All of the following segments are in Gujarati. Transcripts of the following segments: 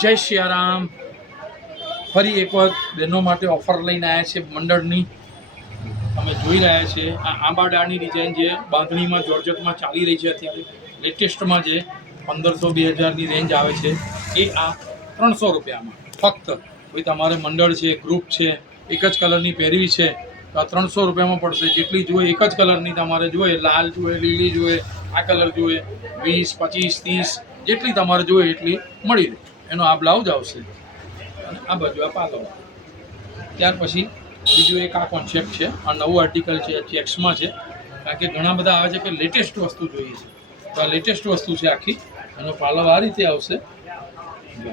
જય સિયારામ. ફરી એક વખત બહેનો માટે ઓફર લઈને આવ્યા છે મંડળની. અમે જોઈ રહ્યા છીએ આ આંબાડાની ડિઝાઇન જે બાંધણીમાં જોર્જટમાં ચાલી રહી છે અત્યારે લેટેસ્ટમાં જે 1500-2000ની રેન્જ આવે છે એ આ 300 રૂપિયામાં ફક્ત. કોઈ તમારે મંડળ છે, ગ્રુપ છે, એક જ કલરની પહેરવી છે તો આ 300 રૂપિયામાં પડશે. જેટલી જોઈએ એક જ કલરની તમારે જોઈએ, લાલ જોઈએ, લીલી જોઈએ, આ કલર જોઈએ, 20, 25, 30 જેટલી તમારે જોઈએ એટલી મળી રહે. એનો આ બ્લાઉઝ આવશે અને આ બાજુ આ પાલો. ત્યાર પછી બીજું એક આ કોન્સેપ્ટ છે, આ નવું આર્ટિકલ છે, ચેક્સમાં છે. કારણ કે ઘણા બધા આવે છે કે લેટેસ્ટ વસ્તુ જોઈએ છે, તો આ લેટેસ્ટ વસ્તુ છે આખી. એનો પાલવ આ રીતે આવશે,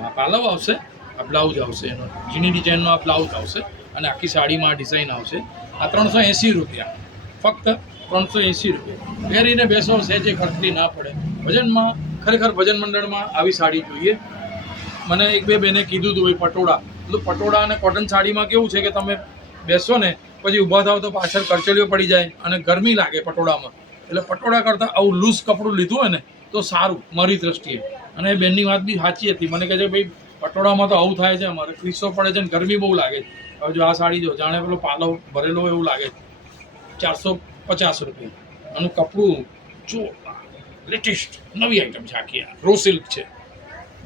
આ પાલવ આવશે, આ બ્લાઉઝ આવશે, એનો ઝીણી ડિઝાઇનનો આ બ્લાઉઝ આવશે અને આખી સાડીમાં ડિઝાઇન આવશે. આ 380 રૂપિયા, ફક્ત 380 રૂપિયા. પહેરીને બેસો સહેજે ખર્ચલી ના પડે. ભજનમાં ખરેખર ભજન મંડળમાં આવી સાડી જોઈએ. મને એક બે બેને કીધું હતું ભાઈ પટોળા, એટલે પટોળા અને કોટન સાડીમાં કેવું છે કે તમે બેસો ને પછી ઊભા થાવ તો પાછળ કરચલીઓ પડી જાય અને ગરમી લાગે પટોળામાં. એટલે પટોળા કરતાં આવું લૂઝ કપડું લીધું હોય ને તો સારું મારી દ્રષ્ટિએ. અને એ બેનની વાત બી સાચી હતી. મને કહે છે ભાઈ પટોળામાં તો આવું થાય છે, અમારે ક્રીસો પડે છે ને ગરમી બહુ લાગે છે. હવે જો આ સાડી જો જાણે પેલો પાલો ભરેલો એવું લાગે છે. 450 રૂપિયા. આનું કપડું જો લેટેસ્ટ નવી આઈટમ છે આખી. આ રો સિલ્ક છે,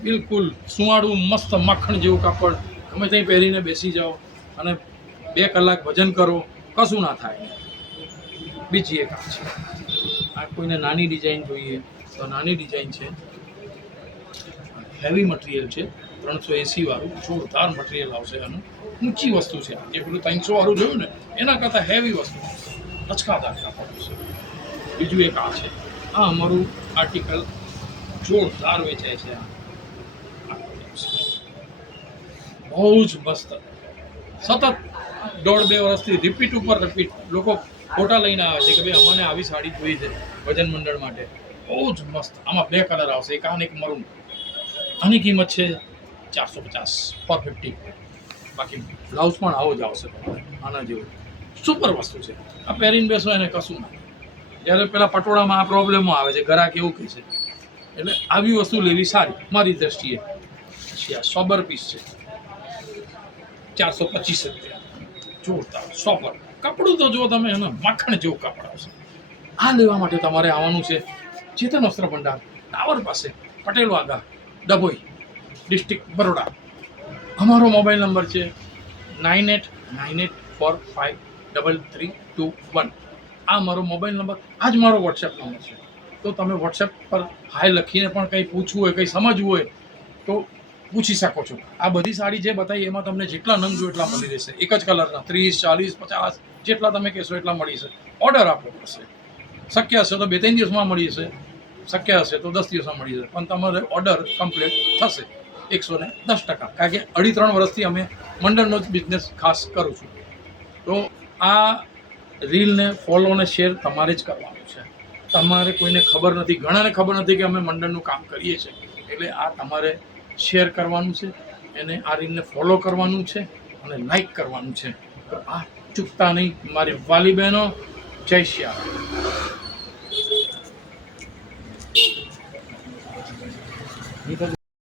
બિલકુલ સુવાળું મસ્ત મક્ખણ જેવું કાપડ. તમે ત્યાં પહેરીને બેસી જાઓ અને 2 કલાક ભજન કરો, કશું ના થાય. બીજી એક આ છે, આ કોઈને નાની ડિઝાઇન જોઈએ તો નાની ડિઝાઇન છે. હેવી મટીરિયલ છે, 380 વાળું જોરદાર મટીરિયલ આવશે. આનું ઊંચી વસ્તુ છે. જે પેલું 300 વાળું જોયું ને એના કરતાં હેવી વસ્તુ, લચકાદાર કાપડ છે. બીજું એક આ છે, આ અમારું આર્ટિકલ જોરદાર વેચાય છે. બહુ જ મસ્ત, સતત 1.5-2 વર્ષથી રિપીટ ઉપર રિપીટ લોકો ફોટા લઈને આવે છે કે ભાઈ અમને આવી સાડી જોઈ છે ભજન મંડળ માટે. બહુ જ મસ્ત. આમાં 2 કલર આવશે, એક આ ને એક મરૂન. આની કિંમત છે 450 પર 50. બાકી બ્લાઉઝ પણ આવો જ આવશે આના જેવું. સુપર વસ્તુ છે. આ પહેરીને બેસો એને કશું ના. જ્યારે પેલા પટોળામાં આ પ્રોબ્લેમો આવે છે, ગ્રાહક એવું કહે છે. એટલે આવી વસ્તુ લેવી સારી મારી દ્રષ્ટિએ. પછી આ સોબર પીસ છે, 425 રૂપિયા. જોરદાર સોબર કપડું તો જો તમે એને માખણ જેવું કાપડ આવશે. આ લેવા માટે તમારે આવવાનું છે ચેતન વસ્ત્ર ભંડાર, ટાવર પાસે, પટેલ વાગા, ડભોઈ, ડિસ્ટ્રિક્ટ બરોડા. અમારો મોબાઈલ નંબર છે 9898453321. આ મારો મોબાઈલ નંબર, આ જ મારો વોટ્સએપ નંબર છે. તો તમે વોટ્સએપ પર હાય લખીને પણ કંઈ પૂછવું હોય, કંઈ સમજવું હોય તો પૂછી શકો છો. આ બધી સાડી જે બતાવી એમાં તમને જેટલા નંગ જોઈએ એટલા મળી રહેશે. એક જ કલરના 30, 40, 50 જેટલા તમે કહેશો એટલા મળી જશે. ઓર્ડર આપવો પડશે. શક્ય હશે તો 2-3 દિવસમાં મળી જશે, શક્ય હશે તો 10 દિવસમાં મળી જશે. પણ તમારે ઓર્ડર કમ્પ્લીટ થશે 110%. કારણ કે 2.5-3 વર્ષથી અમે મંડળનો જ બિઝનેસ ખાસ કરું છું. તો આ રીલને ફોલો અને શેર તમારે જ કરવાનું છે. તમારે કોઈને ખબર નથી, ઘણાને ખબર નથી કે અમે મંડળનું કામ કરીએ છીએ. એટલે આ તમારે શેર કરવાનું છે, એને આ રીલને ફોલો કરવાનું છે અને લાઈક કરવાનું છે. તો આ ચૂકતા નહીં મારી વાલી બહેનો. જય શ્યામ.